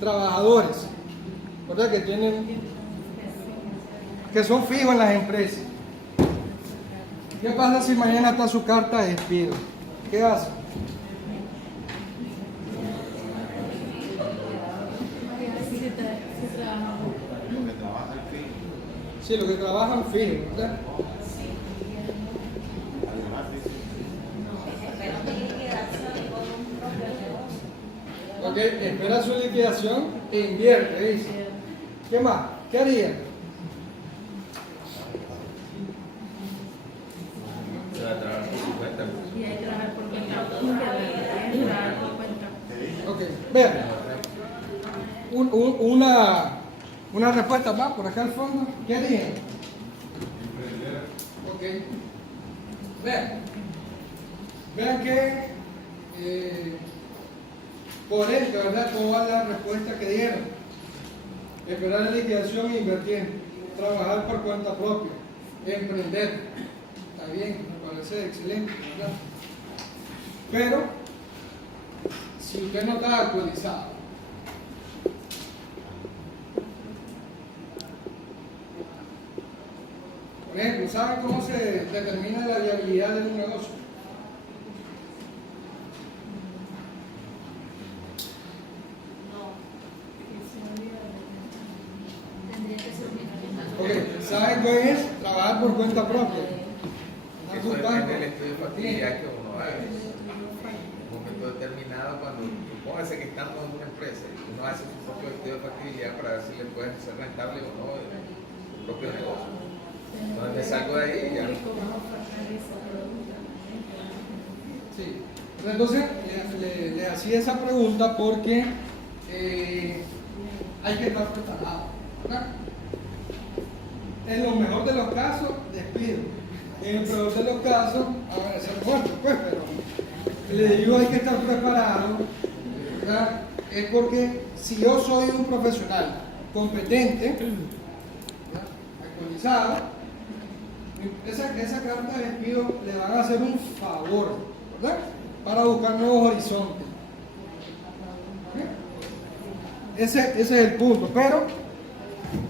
trabajadores, ¿verdad? Que son fijos en las empresas. ¿Qué pasa si mañana está su carta de despido? ¿Qué hace? Sí, los que trabajan fijos, ¿verdad? Ok, espera su liquidación e invierte, dice. ¿Qué más? ¿Qué haría? Ok, vean. Una respuesta más por acá al fondo. ¿Qué harían? Ok. Vean que coherente, ¿verdad? Toda la respuesta que dieron. Esperar la liquidación e invertir. Trabajar por cuenta propia. Emprender. Está bien, me parece excelente, ¿verdad? Pero, si usted no está actualizado, por ejemplo, ¿saben cómo se determina la viabilidad de un negocio? Ok, ¿saben qué es? Trabajar por cuenta propia. Eso depende del estudio de factibilidad que uno haga. En un momento determinado, cuando supóngase que estamos en una empresa y uno hace su propio estudio de factibilidad para ver si le puede ser rentable o no su propio negocio. Entonces me salgo de ahí y ya. Sí. Entonces, le hacía esa pregunta porque hay que estar preparado, ¿verdad? En lo mejor de los casos, despido. En el peor de los casos, a ser muerto, pues, pero le digo hay que estar preparado, ¿verdad? Es porque si yo soy un profesional competente, ¿verdad? Actualizado, esa carta de despido le van a hacer un favor, ¿verdad? Para buscar nuevos horizontes. Ese es el punto, pero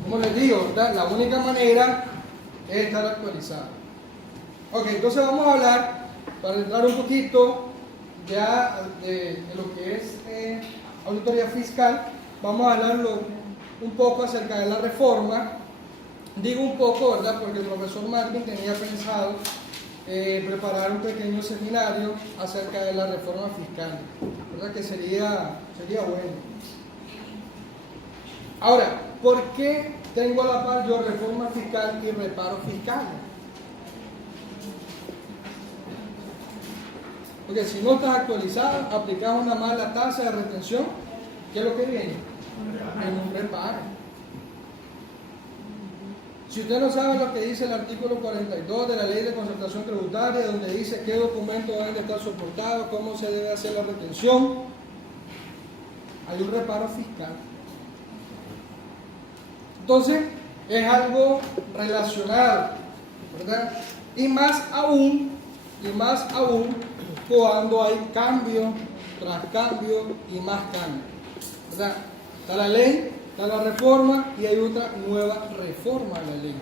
como les digo, ¿verdad? La única manera es estar actualizado. Ok, entonces vamos a hablar, para entrar un poquito ya de lo que es auditoría fiscal, vamos a hablar un poco acerca de la reforma. Digo un poco, ¿verdad? Porque el profesor Marvin tenía pensado preparar un pequeño seminario acerca de la reforma fiscal, ¿verdad? Que sería bueno. Ahora, ¿por qué tengo a la par yo reforma fiscal y reparo fiscal? Porque si no estás actualizado, aplicas una mala tasa de retención, ¿qué es lo que viene? En un reparo. Si usted no sabe lo que dice el artículo 42 de la Ley de Concertación Tributaria, donde dice qué documentos deben de estar soportados, cómo se debe hacer la retención, hay un reparo fiscal. Entonces, es algo relacionado, ¿verdad? Y más aún, cuando hay cambio tras cambio y más cambio, ¿verdad? Está la ley, está la reforma y hay otra nueva reforma a la ley.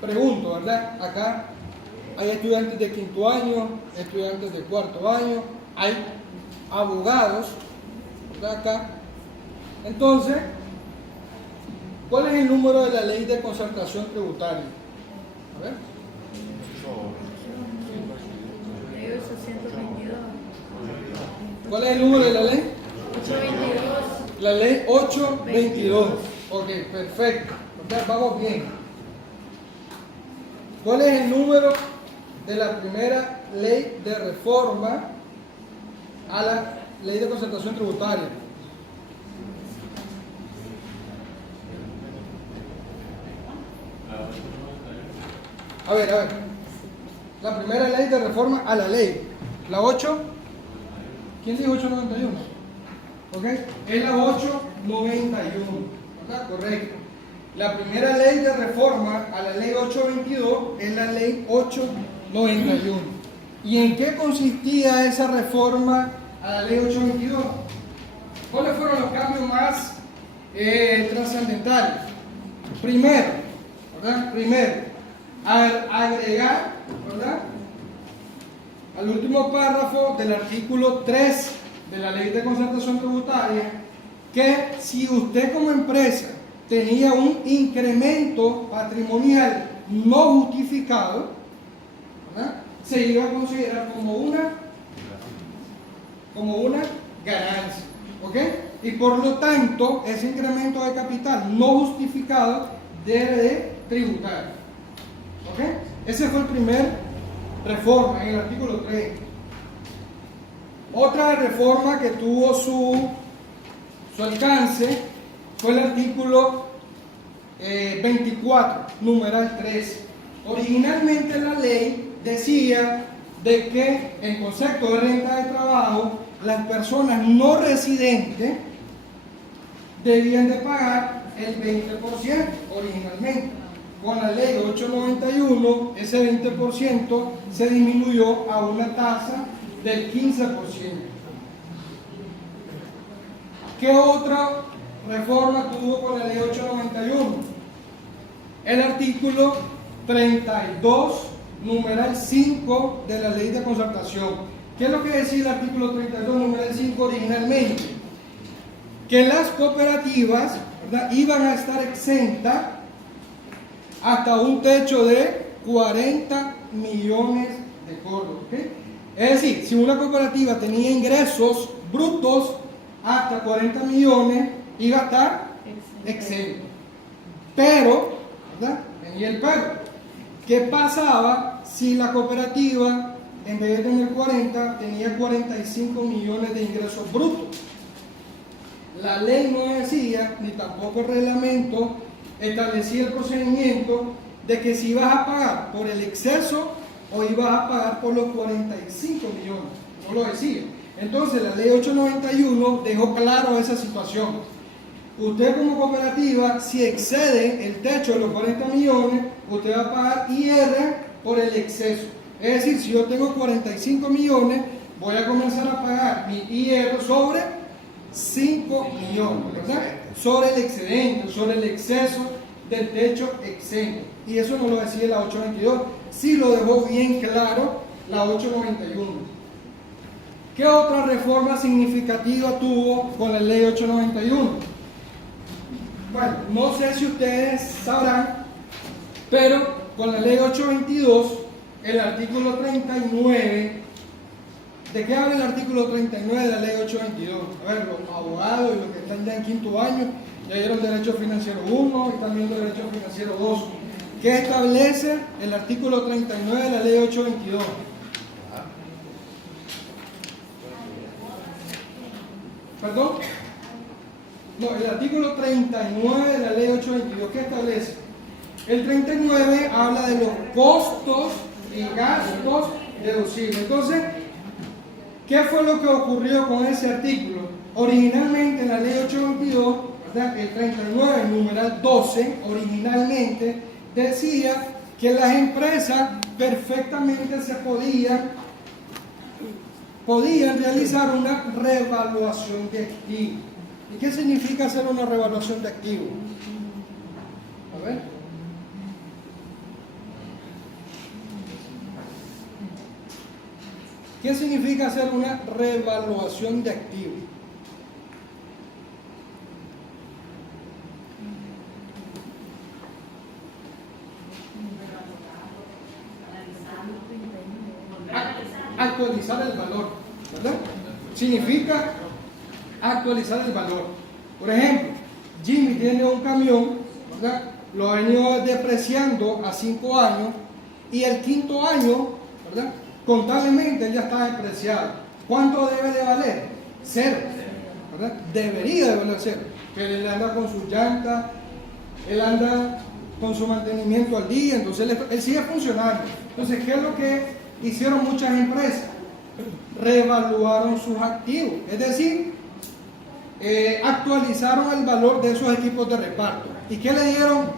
Pregunto, ¿verdad? Acá hay estudiantes de quinto año, estudiantes de cuarto año, hay abogados, ¿verdad? Acá. Entonces, ¿cuál es el número de la Ley de Concertación Tributaria? A ver. ¿Cuál es el número de la ley? 822. La ley 822. Ok, perfecto. Vamos bien. ¿Cuál es el número de la primera ley de reforma a la Ley de Concertación Tributaria? A ver. La primera ley de reforma a la ley. La 8. ¿Quién dijo 891? ¿Ok? Es la 891. ¿Verdad? Correcto. La primera ley de reforma a la ley 822 es la ley 891. ¿Y en qué consistía esa reforma a la ley 822? ¿Cuáles fueron trascendentales. Primero, ¿verdad? Primero, agregar, ¿verdad?, al último párrafo del artículo 3 de la Ley de Concertación Tributaria, que si usted como empresa tenía un incremento patrimonial no justificado, ¿verdad?, se iba a considerar como una ganancia, ¿ok? Y por lo tanto, ese incremento de capital no justificado debe de tributar, ¿ok? Ese fue el primer reforma en el artículo 3. Otra reforma que tuvo su alcance fue el artículo 24, numeral 3. Originalmente la ley decía de que en concepto de renta de trabajo las personas no residentes debían de pagar el 20% originalmente. Con la ley 891 ese 20% se disminuyó a una tasa del 15%. ¿Qué otra reforma tuvo con la ley 891? El artículo 32, numeral 5 de la Ley de Concertación. ¿Qué es lo que decía el artículo 32, numeral 5 originalmente? Que las cooperativas, ¿verdad?, iban a estar exentas hasta un techo de 40 millones de córdobas, ¿okay? Es decir, si una cooperativa tenía ingresos brutos hasta 40 millones, iba a estar exento. Pero, ¿verdad?, venía el pero. ¿Qué pasaba si la cooperativa, en vez de tener 40, tenía 45 millones de ingresos brutos? La ley no decía, ni tampoco el reglamento establecía el procedimiento de que si ibas a pagar por el exceso o ibas a pagar por los 45 millones. No lo decía. Entonces la ley 891 dejó claro esa situación. Usted como cooperativa, si excede el techo de los 40 millones, usted va a pagar IR por el exceso. Es decir, si yo tengo 45 millones, voy a comenzar a pagar mi IR sobre 5 millones, ¿verdad? Sobre el excedente, sobre el exceso del techo exento. Y eso no lo decía la 822, sí lo dejó bien claro la 891. ¿Qué otra reforma significativa tuvo con la ley 891? Bueno, no sé si ustedes sabrán, pero con la ley 822, el artículo 39, ¿de qué habla el artículo 39 de la ley 822? A ver, los abogados y los que están ya en quinto año ya dieron derecho financiero 1 y están viendo derecho financiero 2. ¿Qué establece el artículo 39 de la ley 822? ¿Perdón? No, el artículo 39 de la ley 822, ¿qué establece? El 39 habla de los costos y gastos deducibles. Entonces, ¿qué fue lo que ocurrió con ese artículo? Originalmente en la ley 822, ¿verdad?, el 39, numeral 12, originalmente decía que las empresas perfectamente se podían realizar una revaluación de activos. ¿Y qué significa hacer una revaluación de activos? A ver. ¿Qué significa hacer una revaluación de activos? Actualizar el valor, ¿verdad? Significa actualizar el valor. Por ejemplo, Jimmy tiene un camión, ¿verdad?, lo ha venido depreciando a 5 años y el quinto año, ¿verdad?, contablemente ya está depreciado. ¿Cuánto debe de valer? 0, ¿verdad? Debería de valer 0. Pero él anda con sus llantas, él anda con su mantenimiento al día, entonces él sigue funcionando. Entonces, ¿qué es lo que hicieron muchas empresas? Reevaluaron sus activos, es decir, actualizaron el valor de esos equipos de reparto. ¿Y qué le dieron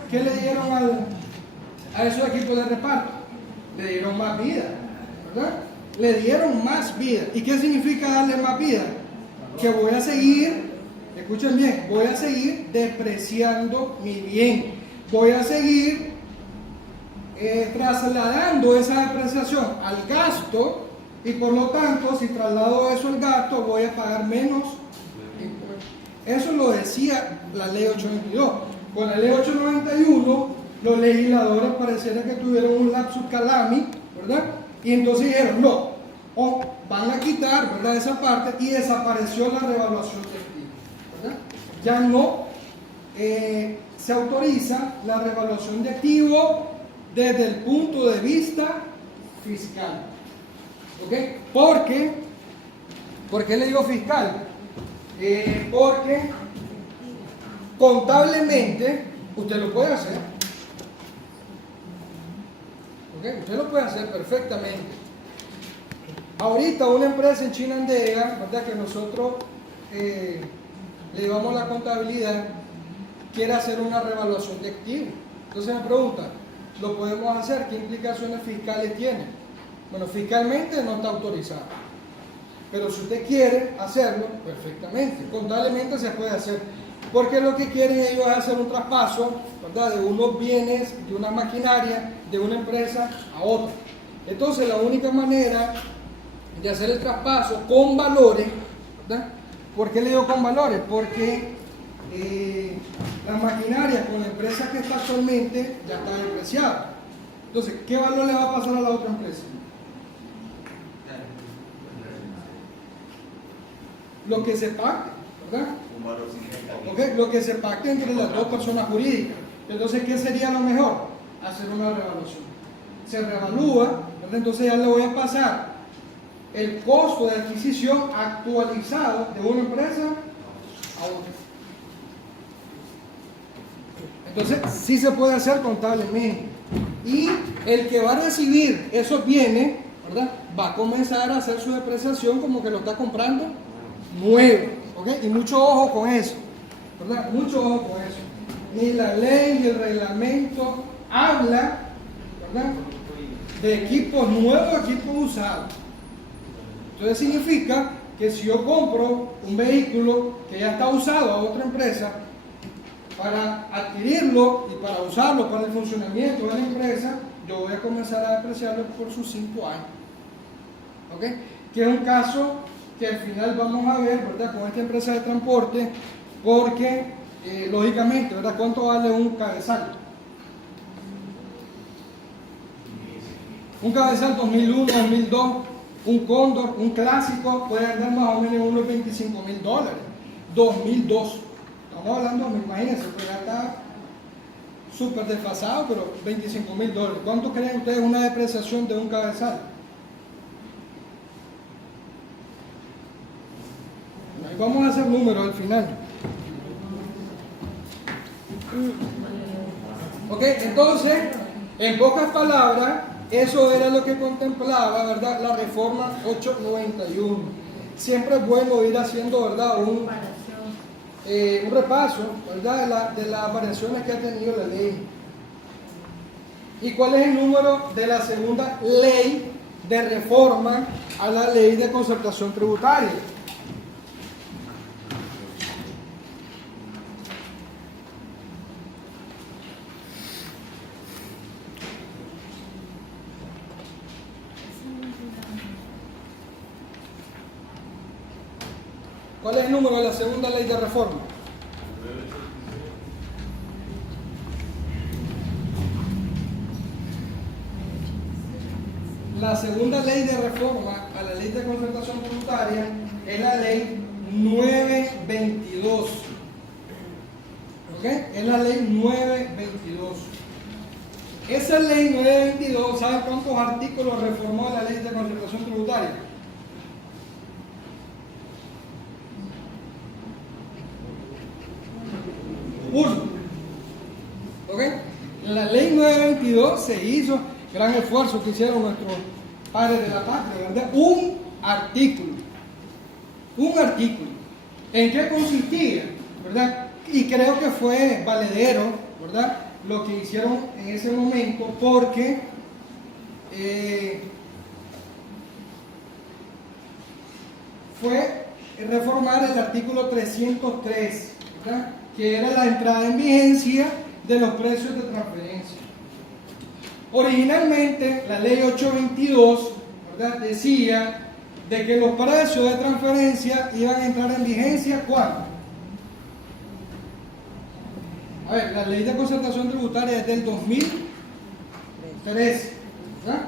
a esos equipos de reparto? Le dieron más vida, ¿verdad? Le dieron más vida. ¿Y qué significa darle más vida? Que voy a seguir escuchen bien, voy a seguir depreciando mi bien. Voy a seguir trasladando esa depreciación al gasto y por lo tanto, si traslado eso al gasto, voy a pagar menos impuestos. Eso lo decía la ley 822. Con la ley 891, los legisladores pareciera que tuvieron un lapsus calami, ¿verdad? Y entonces dijeron, no, o van a quitar, ¿verdad?, esa parte, y desapareció la revaluación de activos, ¿verdad? Ya no se autoriza la revaluación de activos desde el punto de vista fiscal. ¿Ok? ¿Por qué le digo fiscal? Porque contablemente usted lo puede hacer. ¿Ok? Usted lo puede hacer perfectamente. Ahorita una empresa en Chinandega, ¿verdad?, que nosotros le llevamos la contabilidad, quiere hacer una revaluación de activos. Entonces me pregunta, ¿lo podemos hacer? ¿Qué implicaciones fiscales tiene? Bueno, fiscalmente no está autorizado. Pero si usted quiere hacerlo, perfectamente. Contablemente se puede hacer. Porque lo que quieren ellos es hacer un traspaso, ¿verdad?, de unos bienes, de una maquinaria, de una empresa a otra. Entonces la única manera de hacer el traspaso con valores, ¿verdad? ¿Por qué le digo con valores? Porque la maquinaria con la empresa que está actualmente ya está depreciada. Entonces, ¿qué valor le va a pasar a la otra empresa? Lo que se pacte, ¿verdad? Okay, lo que se pacte entre las dos personas jurídicas. Entonces, ¿qué sería lo mejor? Hacer una revaluación. Se revalúa, ¿verdad? Entonces ya le voy a pasar el costo de adquisición actualizado de una empresa a otra. Entonces, sí se puede hacer contablemente. Y el que va a recibir esos bienes, ¿verdad?, va a comenzar a hacer su depreciación como que lo está comprando nuevo. ¿Ok? Y mucho ojo con eso, ¿verdad? Mucho ojo con eso. Ni la ley ni el reglamento habla, ¿verdad?, de equipos nuevos, equipos usados. Entonces significa que si yo compro un vehículo que ya está usado a otra empresa, para adquirirlo y para usarlo para el funcionamiento de la empresa, yo voy a comenzar a depreciarlo por sus 5 años. ¿Ok? Que es un caso que al final vamos a ver, ¿verdad?, con esta empresa de transporte, porque lógicamente, ¿verdad?, ¿cuánto vale un cabezal? Un cabezal 2001, 2002, un Cóndor, un clásico, puede andar más o menos unos $25,000. 2002. Estamos hablando, imagínense, pues ya está súper desfasado, pero $25,000. ¿Cuánto creen ustedes una depreciación de un cabezal? Ahí vamos a hacer números al final. Ok, entonces, en pocas palabras, eso era lo que contemplaba, ¿verdad?, la reforma 891. Siempre es bueno ir haciendo, ¿verdad?, un repaso, ¿verdad?, de las variaciones que ha tenido la ley. ¿Y cuál es el número de la segunda ley de reforma a la ley de concertación tributaria? ¿Cuál es el número de la segunda ley de reforma? La segunda ley de reforma a la ley de concertación tributaria es la ley 922. ¿Ok? Es la ley 922. Esa ley 922, ¿saben cuántos artículos reformó la ley de concertación tributaria? Uno. ¿Ok? La ley 922 se hizo, gran esfuerzo que hicieron nuestros padres de la patria, ¿verdad? Un artículo. Un artículo. ¿En qué consistía? ¿Verdad? Y creo que fue valedero, ¿verdad?, lo que hicieron en ese momento, porque fue reformar el artículo 303, ¿verdad?, que era la entrada en vigencia de los precios de transferencia. Originalmente, la ley 822, ¿verdad?, decía de que los precios de transferencia iban a entrar en vigencia ¿cuándo? A ver, la ley de concertación tributaria es del 2013, ¿verdad?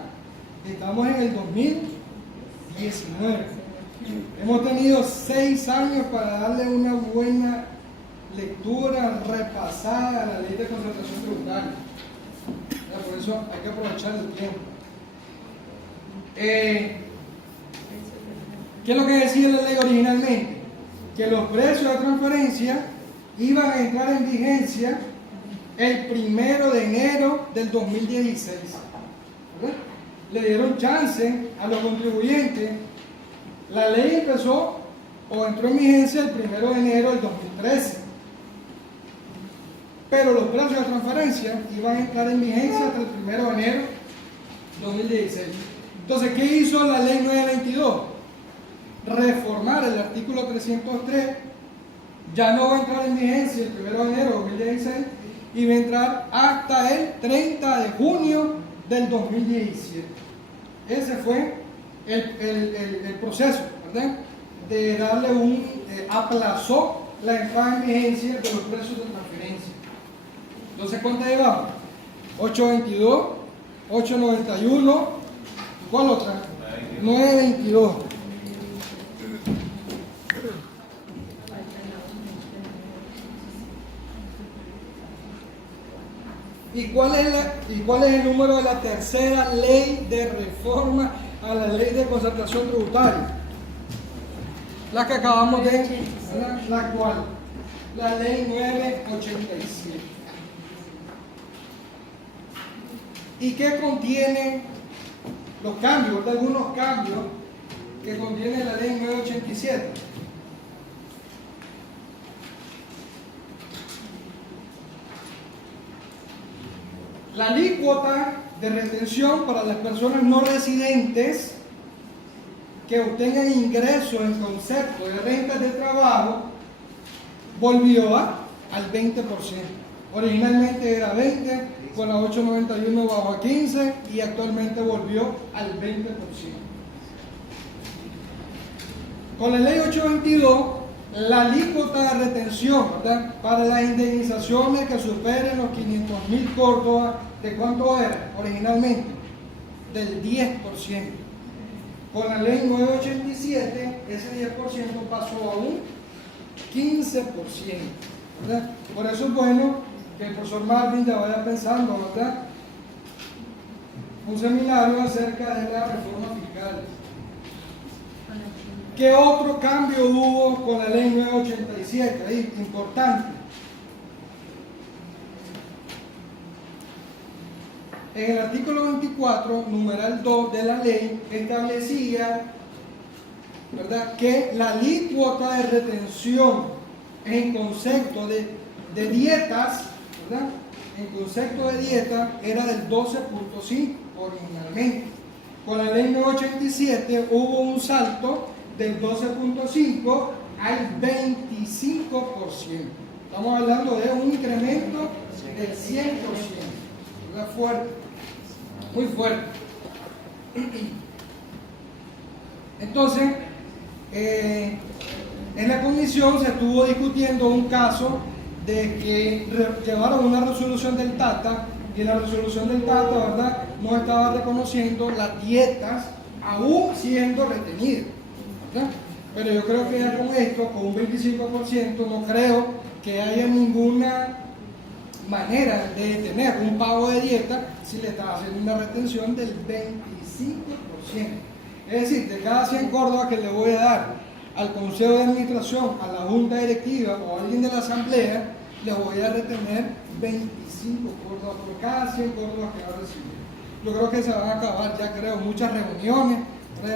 Estamos en el 2019. Hemos tenido 6 años para darle una buena lectura, repasada a la ley de concertación tributaria. Por eso hay que aprovechar el tiempo. ¿Qué es lo que decía la ley originalmente? Que los precios de transferencia iban a entrar en vigencia el 1 de enero del 2016. ¿Verdad? Le dieron chance a los contribuyentes. La ley empezó o entró en vigencia el 1 de enero del 2013. Pero los precios de transferencia iban a entrar en vigencia hasta el 1 de enero del 2016. Entonces, ¿qué hizo la ley 922? Reformar el artículo 303. Ya no va a entrar en vigencia el 1 de enero de 2016 y va a entrar hasta el 30 de junio del 2017. Ese fue el proceso, ¿verdad?, de darle aplazó la entrada en vigencia de los precios de transferencia. Entonces, ¿cuánto llevamos? 822, 891, ¿cuál otra? 922. ¿Y cuál es el número de la tercera ley de reforma a la ley de concertación tributaria? La que acabamos de, la actual, la ley 987. ¿Y qué contiene los cambios? Algunos cambios que contiene la ley 987. La alícuota de retención para las personas no residentes que obtengan ingresos en concepto de rentas de trabajo volvió al 20%. Originalmente era 20%, con la 891 bajó a 15% y actualmente volvió al 20%. Con la ley 822, la alícuota de retención, ¿verdad?, para las indemnizaciones que superen los 500.000 córdobas, ¿de cuánto era originalmente? Del 10%. Con la ley 987, ese 10% pasó a un 15%. ¿Verdad? Por eso es bueno que el profesor Marvin ya vaya pensando, ¿verdad?, un seminario acerca de la reforma fiscal. ¿Qué otro cambio hubo con la ley 987? Ahí, importante. En el artículo 24, numeral 2 de la ley, establecía, ¿verdad?, que la alícuota de retención en concepto de dietas, ¿verdad?, en concepto de dieta era del 12.5 originalmente. Con la ley 987 hubo un salto del 12.5 al 25%. Estamos hablando de un incremento del 100%. ¿Verdad? Fuerte, muy fuerte. Entonces, en la comisión se estuvo discutiendo un caso de que llevaron una resolución del TATA y la resolución del TATA, ¿verdad?, no estaba reconociendo las dietas aún siendo retenidas, ¿verdad? Pero yo creo que ya con esto, con un 25%, no creo que haya ninguna manera de tener un pago de dieta si le estaba haciendo una retención del 25%. Es decir, de cada 100 córdobas que le voy a dar al consejo de administración, a la junta directiva o a alguien de la asamblea, le voy a retener 25 córdobas por cada 100 córdobas que va a recibir. Yo creo que se van a acabar, ya creo, muchas reuniones,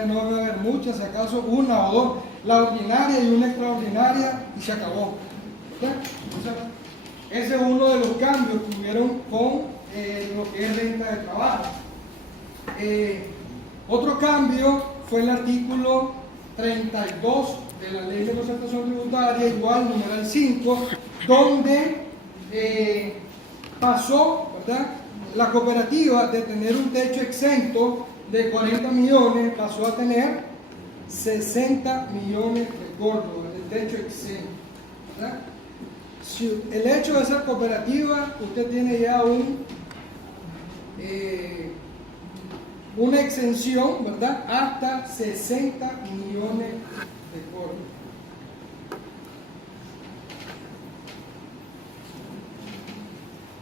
no va a haber muchas, si acaso una o dos, la ordinaria y una extraordinaria, y se acabó. ¿Verdad? Entonces, ese es uno de los cambios que hubieron con lo que es renta de trabajo. Otro cambio fue el artículo 32 de la Ley de Concertación Tributaria, igual numeral 5, donde pasó, ¿verdad?, la cooperativa de tener un techo exento de 40 millones, pasó a tener 60 millones de córdobas, el techo exento, ¿verdad? Si el hecho de ser cooperativa, usted tiene ya una exención, ¿verdad?, hasta 60 millones de córdobas.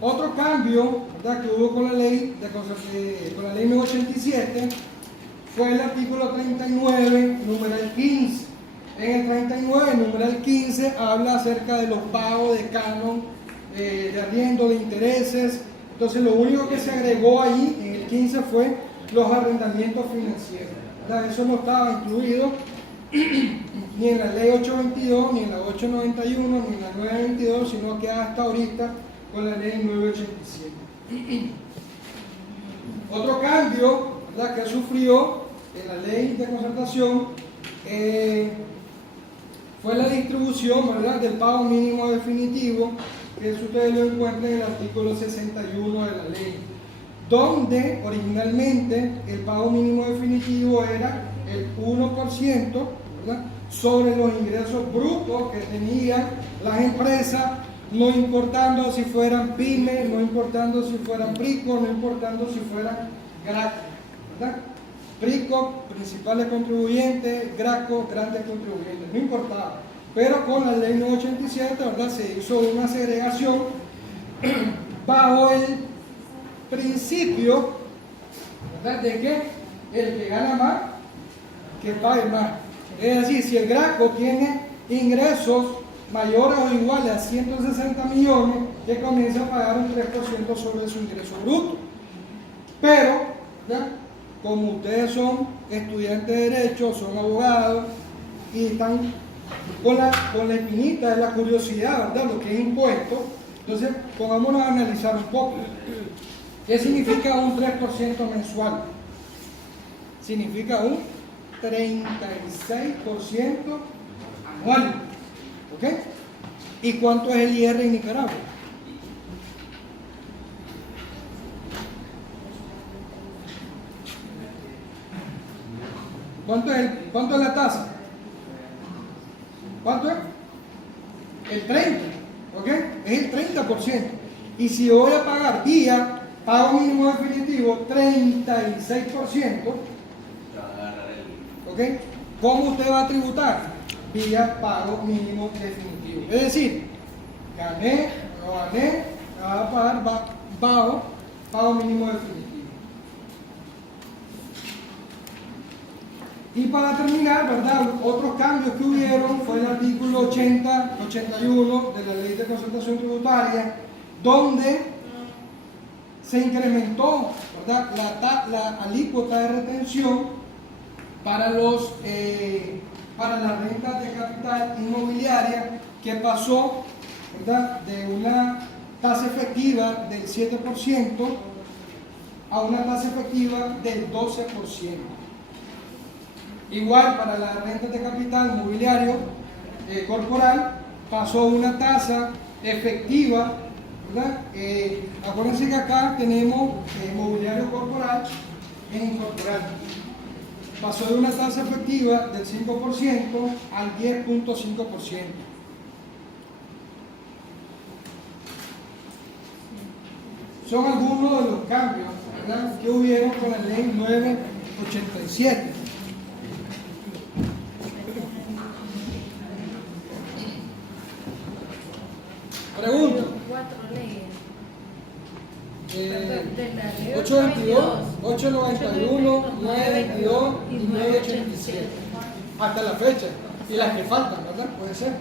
Otro cambio, ¿verdad?, que hubo con la ley, con la ley 987 fue el artículo 39, numeral 15. En el 39, numeral 15, habla acerca de los pagos de canon, de arriendo, de intereses. Entonces, lo único que se agregó ahí en el 15 fue los arrendamientos financieros, ¿verdad? Eso no estaba incluido ni en la ley 822, ni en la 891, ni en la 922, sino que hasta ahorita con la ley 987. Otro cambio, ¿verdad?, que sufrió en la ley de concertación fue la distribución, ¿verdad?, del pago mínimo definitivo, que eso ustedes lo encuentran en el artículo 61 de la ley, donde originalmente el pago mínimo definitivo era el 1%, ¿verdad?, sobre los ingresos brutos que tenían las empresas, no importando si fueran pymes, no importando si fueran PRICO, no importando si fueran GRACO, ¿verdad? PRICO, principales contribuyentes; GRACO, grandes contribuyentes, no importaba. Pero con la ley 987, ¿verdad?, se hizo una segregación bajo el principio, ¿verdad?, de que el que gana más, que pague más. Es decir, si el GRACO tiene ingresos mayores o iguales a 160 millones, que comience a pagar un 3% sobre su ingreso bruto. Pero, ¿verdad?, como ustedes son estudiantes de Derecho, son abogados y están con la espinita de la curiosidad, ¿verdad?, lo que es impuesto, entonces pongámonos a analizar un poco. ¿Qué significa un 3% mensual? Significa un 36% anual. ¿Ok? ¿Y cuánto es el IR en Nicaragua? ¿Cuánto es la tasa? ¿Cuánto es? El 30%. ¿Ok? Es el 30%. Y si yo voy a pagar vía pago mínimo definitivo 36%, ¿ok?, ¿cómo usted va a tributar? Vía pago mínimo definitivo. Es decir, gané, no gané, me va a pagar bajo pago mínimo definitivo. Y para terminar, ¿verdad?, otros cambios que hubieron fue el artículo 80-81 de la Ley de Concertación Tributaria, donde se incrementó, ¿verdad?, la alícuota de retención para las rentas de capital inmobiliaria, que pasó, ¿verdad?, de una tasa efectiva del 7% a una tasa efectiva del 12%. Igual para las rentas de capital mobiliario corporal, pasó una tasa efectiva, ¿verdad? Acuérdense que acá tenemos mobiliario corporal e incorporal. Pasó de una tasa efectiva del 5% al 10.5%. Son algunos de los cambios, ¿verdad?, que hubieron con la ley 987. Pregunto. 822, 891, 922 y 987. Hasta la fecha. Y las que faltan, ¿verdad? Puede ser.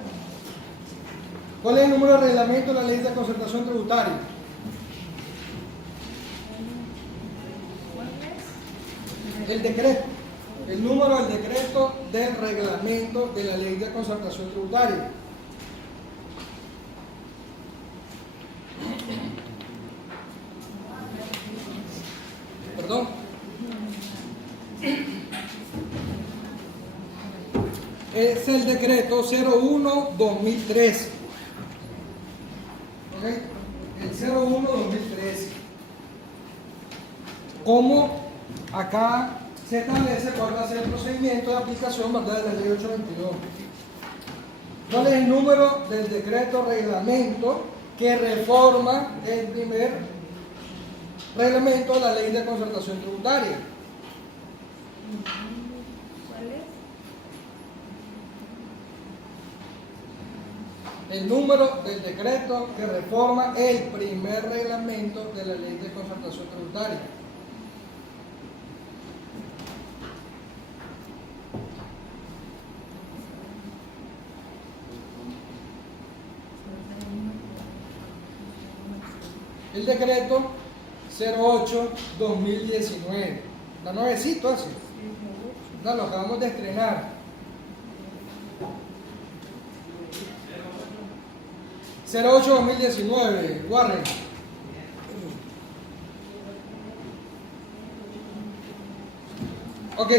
¿Cuál es el número de reglamento de la Ley de Concertación Tributaria? El decreto. El número del decreto del reglamento de la Ley de Concertación Tributaria. Perdón. es el decreto 01-2013. ¿Ok? El 01-2013. Como acá se establece cuál va a ser el procedimiento de aplicación, ¿verdad?, de la ley 822. ¿Cuál es el número del decreto reglamento que reforma el primer reglamento de la ley de concertación tributaria? ¿Cuál es? El número del decreto que reforma el primer reglamento de la ley de concertación tributaria. El decreto 08-2019. Está nuevecito así. No, lo acabamos de estrenar. 08-2019, Warren. Ok.